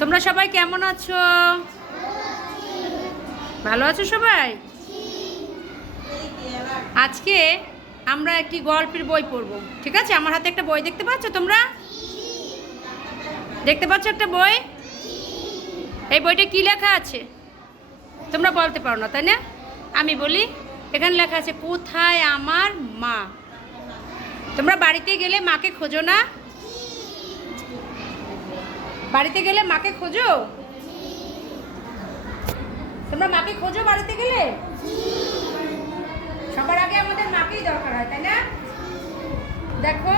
তোমরা সবাই কেমন আছো? ভালো আছো সবাই? আজকে আমরা একটি গল্পের বই পড়ব, ঠিক আছে? আমার হাতে একটা বই দেখতে পাচ্ছ, তোমরা দেখতে পাচ্ছ একটা বই? এই বইটা কি লেখা আছে তোমরা বলতে পারো না, তাই না? আমি বলি, এখানে লেখা আছে কোথায় আমার মা। তোমরা বাড়িতে গেলে মাকে খোঁজো না? বাড়িতে গেলে মাকে খোঁজো? তোমরা মাকে খোঁজো বাড়িতে গেলে? সবার আগে আমাদের মাকেই দরকার হয়, তাই না? দেখো,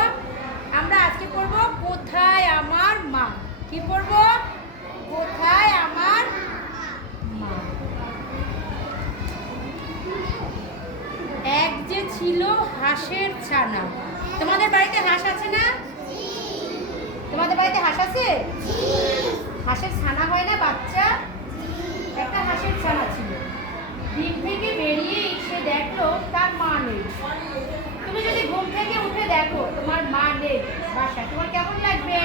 আমরা আজকে পড়ব কোথায় আমার মা। কি পড়ব? কোথায় আমার মা। এক যে ছিল হাঁসের ছানা। তোমাদের বাড়িতে হাঁস আছে না? তোমাদের বাড়িতে হাঁস আছে? হাঁসের ছানা হয় না বাচ্চা? একটা হাঁসের ছানা ছিল। ডিম থেকে বেরিয়ে সে দেখলো তার মা নেই। তুমি যদি ঘুম থেকে উঠে দেখো তোমার মা নেই বাসায়, তোমার কেমন লাগবে?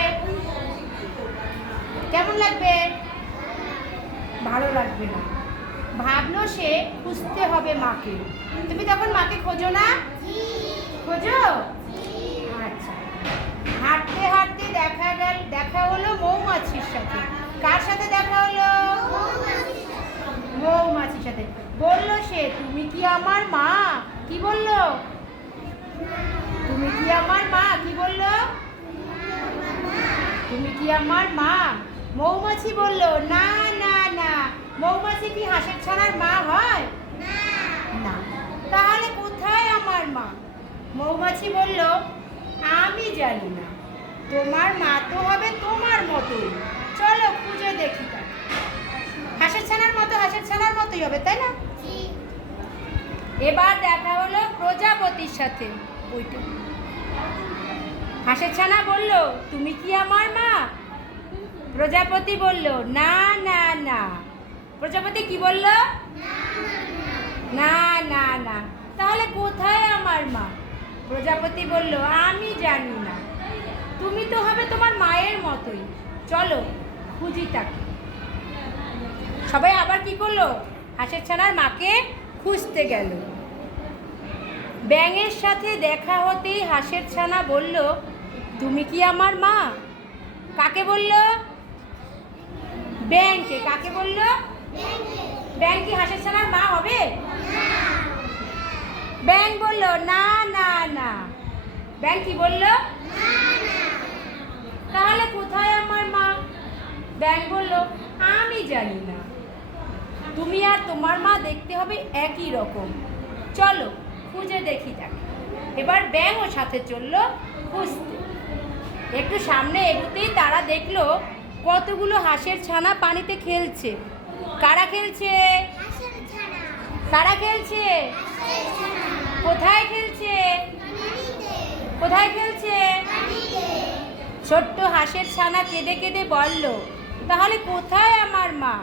কেমন লাগবে? ভালো লাগবে না। ভাবলো সে খুঁজতে হবে মাকে। তুমি তখন মাকে খোঁজো না? খোঁজো? আচ্ছা। হাঁটতে হাঁটতে দেখা হলো মৌমাছির সাথে। কার সাথে দেখা হলো? মৌমাছির সাথে। বলল সে, তুমি কি আমার মা? কি বললো? তুমি কি আমার মা? কি বললো? তুমি কি আমার মা? মৌমাছি বলল, না না না। মৌমাছি কি হাঁসের ছানার মা হয়? না। তাহলে কোথায় আমার মা? মৌমাছি বলল, আমি জানি না। তোমার মা তো হবে তোমার মতোই। চলো খুঁজে দেখি তাকে। হাঁসের ছানার মতোই হবে, তাই না? এবার দেখা হলো প্রজাপতির সাথে। বইটা হাঁসের ছানা বলল, তুমি কি আমার মা? প্রজাপতি বলল, না না না। প্রজাপতি কি বলল? না না না। তাহলে কোথায় আমার মা? প্রজাপতি বলল, আমি জানি না। তুমি তো হবে তোমার মায়ের মতোই। চলো খুঁজি তাকে। সবাই আবার কি করলো? হাঁসের ছানার মাকে খুঁজতে গেল। ব্যাঙের সাথে দেখা হতেই হাঁসের ছানা বলল, তুমি কি আমার মা? কাকে বলল? ব্যাঙকে। কাকে বলল? ব্যাঙ কি হাঁসের ছানার মা হবে? ব্যাঙ বলল, না না না। ব্যাঙ কি বলল? তাহলে কোথায় আমার মা? ব্যাঙ বলল, আমি জানি না। তুমি আর তোমার মা দেখতে হবে একই রকম। চলো খুঁজে দেখি তাকে। এবার ব্যাঙও সাথে চললো খুঁজতে। একটু সামনে এগোতেই তারা দেখলো কতগুলো হাঁসের ছানা পানিতে খেলছে। কারা খেলছে? কারা খেলছে? কোথায় খেলছে? কোথায় খেলছে? ছোট্ট হাঁসের ছানা কেঁদে কেঁদে বলল, তাহলে কোথায় আমার মা?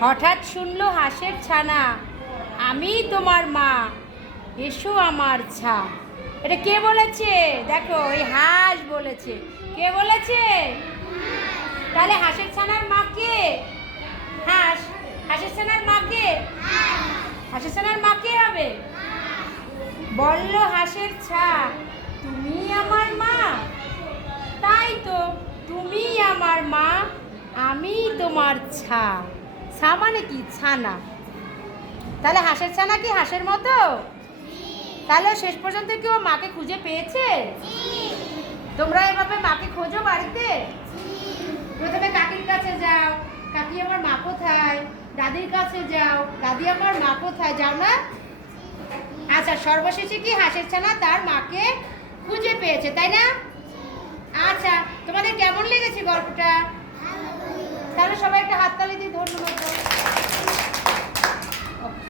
হঠাৎ শুনলো হাঁসের ছানা, আমি তোমার মা, এসো আমার ছা। এটা কে বলেছে? দেখো, এই হাঁস বলেছে। কে বলেছে? তাহলে হাঁসের ছানার মা কে? হাঁস। হাঁসের ছানার মা কে? হাঁসের ছানার মা কে হবে? বলল হাঁসের ছা, তুমি আমার মা? তাই তো, তুমি আমার মা, আমি তোমার ছা। ছা মানে কি? ছানা। তাহলে হাঁসের ছানা কি হাঁসের মতো? তাহলে শেষ পর্যন্ত কি ও মাকে খুঁজে পেয়েছে? তোমরা এভাবে মাকে খোঁজো বাড়িতে? প্রথমে কাকির কাছে যাও, কাকি আমার মা কোথায়? দাদির কাছে যাও, দাদি আমার মা কোথায়? যাও না? আচ্ছা, সর্বশেষে কি হাঁসের ছানা তার মাকে খুঁজে পেয়েছে, তাই না? আচ্ছা, তোমাদের কেমন লেগেছে গল্পটা? তাহলে সবাই একটা হাততালি দিয়ে ধন্যবাদ দাও।